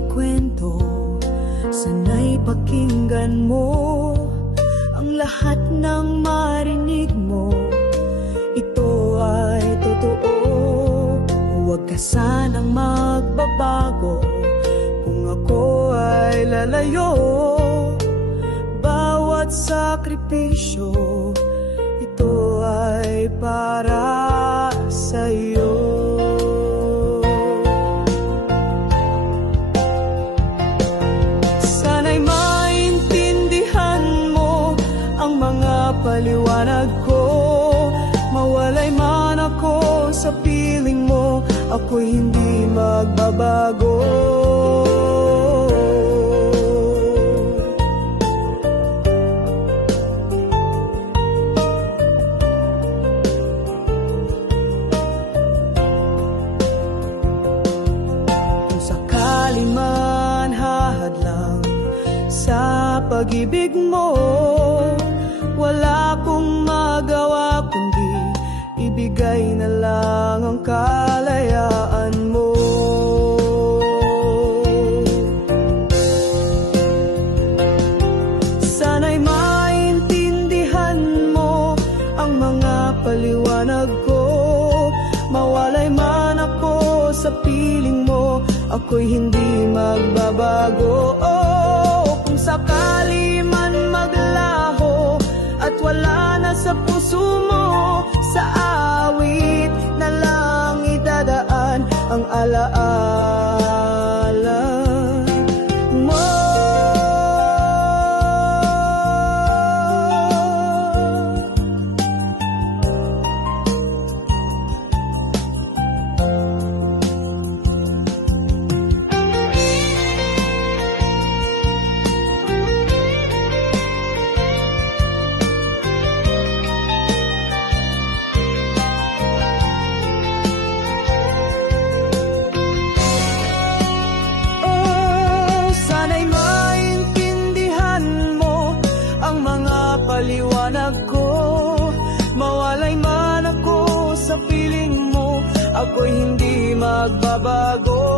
ikwento, sana'y pakinggan mo ang lahat ng marinig mo. Ito ay totoo, huwag ka sanang magbabago. Kung ako ay lalayo, bawat sakripisyo, ito ay para sa'yo. Sana'y maintindihan mo ang mga paliwanag ko. Mawalay man ako sa piling mo, ako'y hindi magbabago. Kung sakali man hahadlang sa pag-ibig mo, wala akong magawa kundi ibigay na lang ang kalayaan mo. Sana'y maintindihan mo ang mga paliwanag ko. Mawalay man ako sa piling mo, ako'y hindi magbabago. Oh, kung sakali man maglaho at wala na sa puso mo, sa awit na lang idadaan ang alaala mo. Paliwanag ko, mawalay man ako sa piling mo, ako'y hindi magbabago.